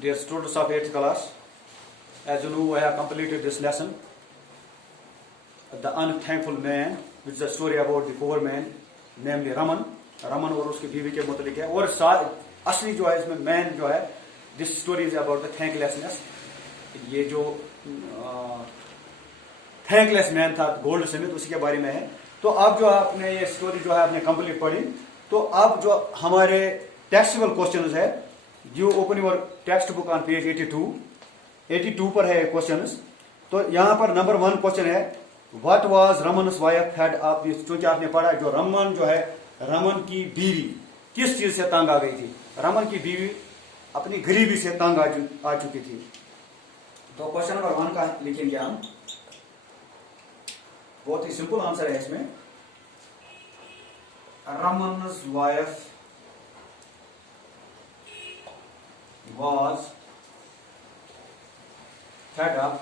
Dear students of 8th class, as you know, I have completed this lesson, The Unthankful Man, which is a story about the poor man, namely Raman. Raman और उसकी बीवी के मुतलिक है और असली जो है इसमें मैन जो है this story is about the thanklessness. ये जो थैंकलेस मैन था गोल्ड स्मिथ उसी के बारे में है. तो अब जो आपने ये स्टोरी जो है आपने कंप्लीट पढ़ी, तो अब जो हमारे टेक्स्टबुल क्वेश्चंस है, you open your textbook on page 82 पर है क्वेश्चंस. तो यहां पर नंबर 1 क्वेश्चन है, what was Raman's wife fed of this. क्योंकि आपने पढ़ा जो रमन जो है, रमन की बीवी किस चीज से तंग आ गई थी. रमन की बीवी अपनी गरीबी से तंग आ चुकी थी. तो क्वेश्चन नंबर 1 का लिखेंगे हम. बहुत ही सिंपल आंसर है इसमें. रमन्स wife was fed up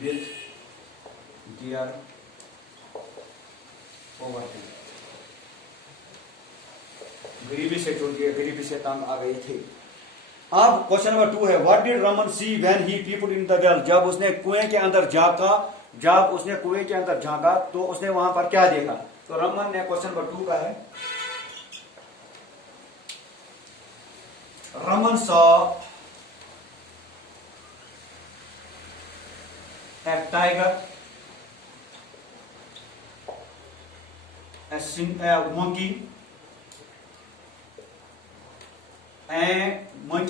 with their poverty. गरीबी से चुन गए, गरीबी से तंग आ गई थी. अब क्वेश्चन नंबर 2 है, what did Raman see when he people in the well. जब उसने कुएं के अंदर झांका, तो उसने वहां पर क्या देखा. तो रमन ने, क्वेश्चन नंबर 2 का है, Raman saw a tiger, a monkey,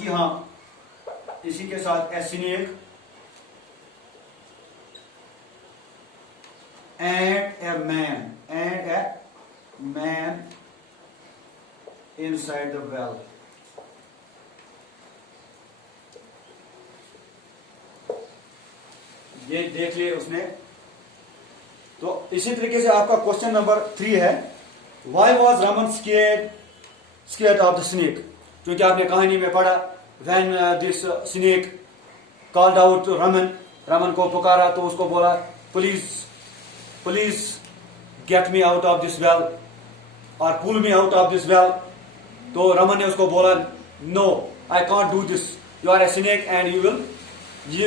हाँ इसी के साथ a snake and a man inside the well. ये देख लिए उसने. तो इसी तरीके से आपका क्वेश्चन नंबर 3 है, why was Raman scared of the snake. क्योंकि आपने कहानी में पढ़ा, when this snake called out Raman को पुकारा, तो उसको बोला please get me out of this well और pull me out of this well. तो रमन ने उसको बोला, no I can't do this, you are a snake and you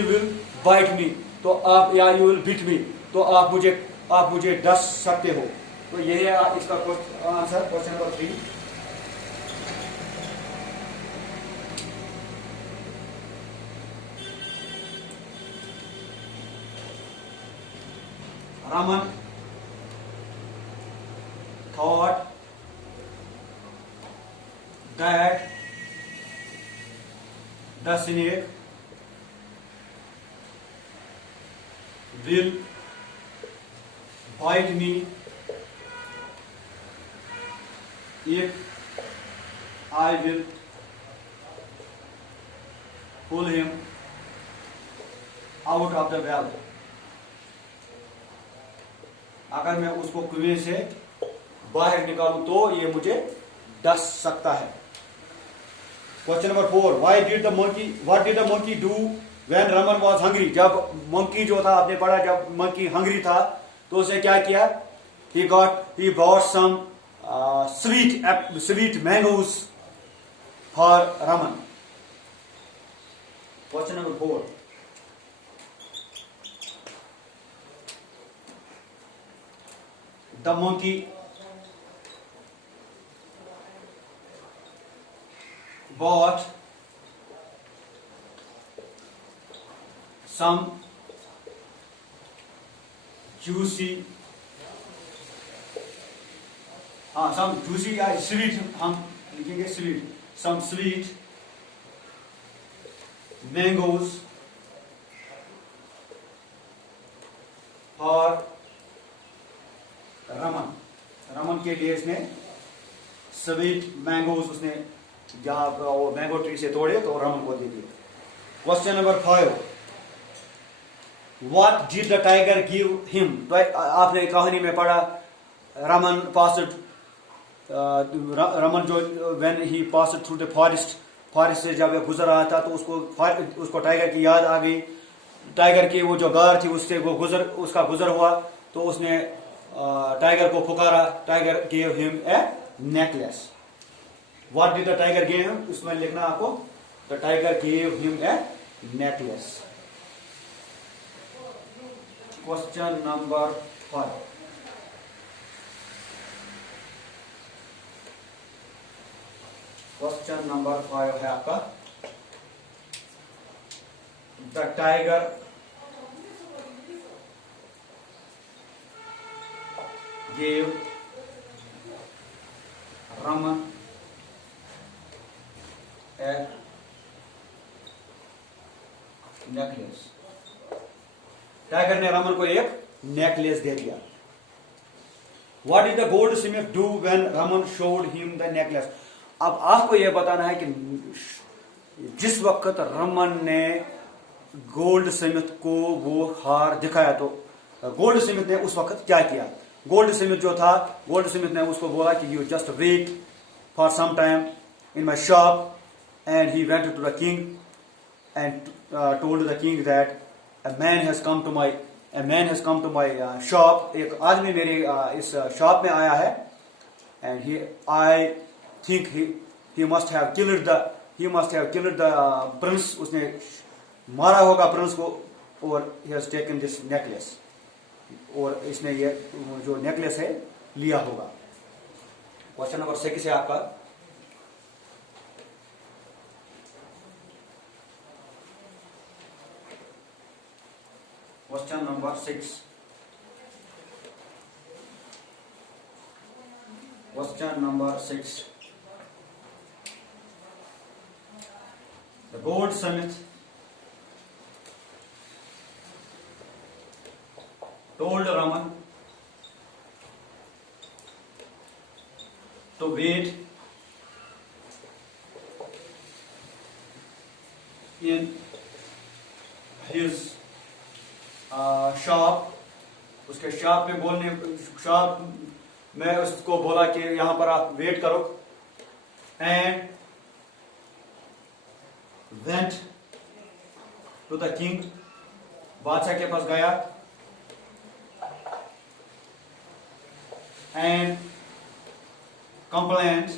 will bite me. तो आप, या यू विल बीट मी, तो आप मुझे डस सकते हो. तो यही है इसका answer, question number 3. Raman thought that the snake will bite me if I will pull him out of the well. अगर मैं उसको कुएं से बाहर निकालूं तो ये मुझे डस सकता है. Question number 4, what did the monkey do when Raman was hungry. जब मंकी जो था, आपने पढ़ा, जब मंकी हंग्री था तो उसने क्या किया, he bought some sweet mangoes for Raman. Question number 4, the monkey bought some या स्वीट, हम लिखेंगे sweet, some sweet mangoes for Raman के लिए इसने स्वीट मैंगोज, उसने जहां वो मैंगो ट्री से तोड़े तो रमन को दे दिए. Question number 5, what did the tiger give him. तो आपने कहानी में पढ़ा, रमन जो when he passed through the forest से जब वह गुजर रहा था तो उसको टाइगर की याद आ गई. टाइगर की वो जो गार थी उससे वो उसका गुजर हुआ, तो उसने टाइगर को पुकारा. Tiger gave him a necklace. What did the tiger give him, उसमें लिखना आपको the tiger give him a necklace. Question number 5। Question number 5 है आपका the tiger gave Raman a necklace. Tiger ने रमन को एक नेकलेस दे दिया। What did the gold Smith do when Raman showed him the necklace. अब आपको यह बताना है कि जिस वक्त रमन ने गोल्ड स्मिथ को वो हार दिखाया तो गोल्ड स्मिथ ने उस वक्त क्या किया। गोल्ड स्मिथ जो था, गोल्ड स्मिथ ने उसको बोला कि you just wait for some time in my shop, and he went to the king and told the king that a man has come to my shop। एक आदमी मेरे इस शॉप में आया है, and I think he must have killed the prince। उसने मारा होगा प्रिंस को, और he has taken this necklace, और इसने ये जो नेकलेस है लिया होगा। क्वेश्चन नंबर 6 है आपका question number 6। Question number 6। The goldsmith told Raman to wait in his shop. उसके शॉप में उसको बोला कि यहां पर आप वेट करो, and went to the king. बादशाह के पास गया, एंड कंप्लेंट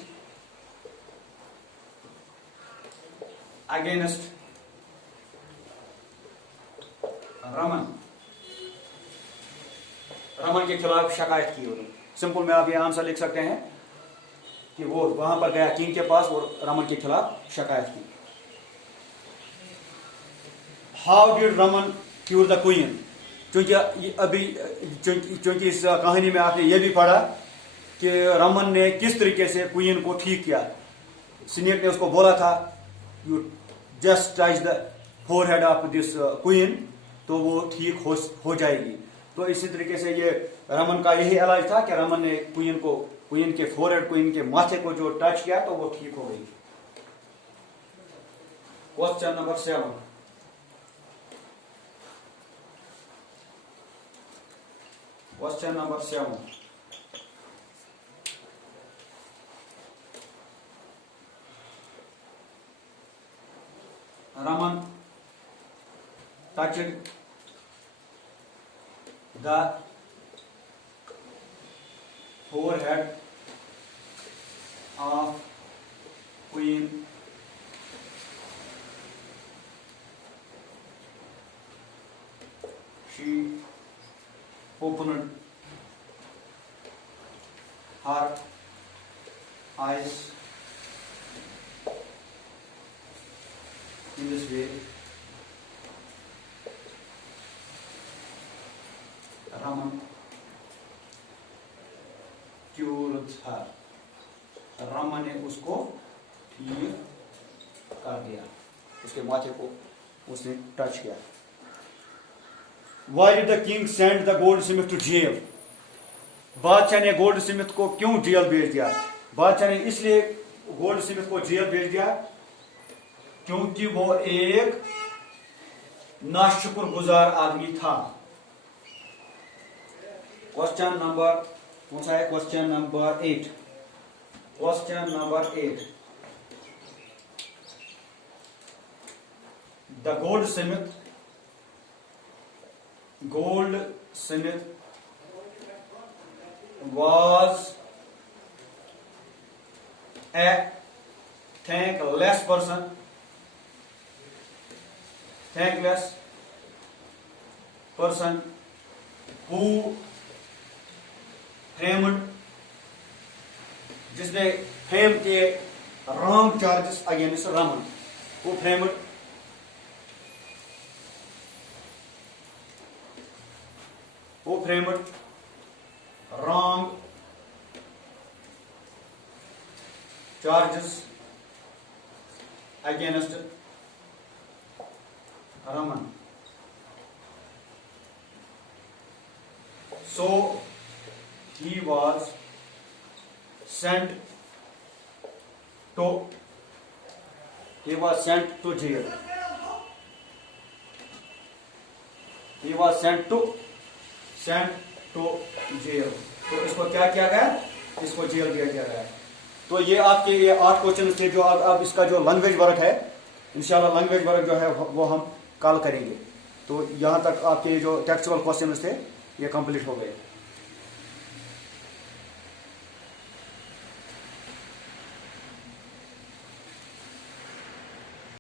अगेंस्ट रमन के खिलाफ शिकायत की उन्होंने। सिंपल में आप ये आंसर लिख सकते हैं कि वो वहां पर गया किंग के पास और रमन के खिलाफ शिकायत की। How did Raman cure the queen. क्योंकि इस कहानी में आपने ये भी पढ़ा कि रमन ने किस तरीके से क्वीन को ठीक किया। स्नेक ने उसको बोला था you just touch the forehead of this queen, तो वो ठीक हो जाएगी। तो इसी तरीके से ये रमन का यही इलाज था कि रमन ने क्वीन के फोरहेड, क्वीन के माथे को जो टच किया तो वो ठीक हो गई। Question number 7। Question number 7। Raman touched the forehead of queen she opened her eyes in this way। Raman cured her। Raman ने उसको ठीक कर दिया, उसके माथे को उसने टच किया। Why did the king send the goldsmith to jail? बादशाह ने गोल्ड स्मिथ को क्यों जेल भेज दिया। बादशाह ने इसलिए गोल्ड स्मिथ को जेल भेज दिया क्योंकि वो एक नाशुक्रगुजार आदमी था। क्वेश्चन नंबर कौन सा है? Question number 8। Question number 8। The goldsmith was a thankless person who framed, जिसने फ्रेम किए wrong charges against Raman, who framed wrong charges against Raman. So he was sent to jail. He was sent to jail. तो इसको क्या किया गया? इसको jail दिया गया। तो ये आपके ये 8 क्वेश्चन थे जो अब इसका जो लैंग्वेज वर्क है, इंशाल्लाह लैंग्वेज वर्क जो है वो हम कल करेंगे। तो यहाँ तक आपके जो टेक्सचुअल क्वेश्चन थे ये कंप्लीट हो गए।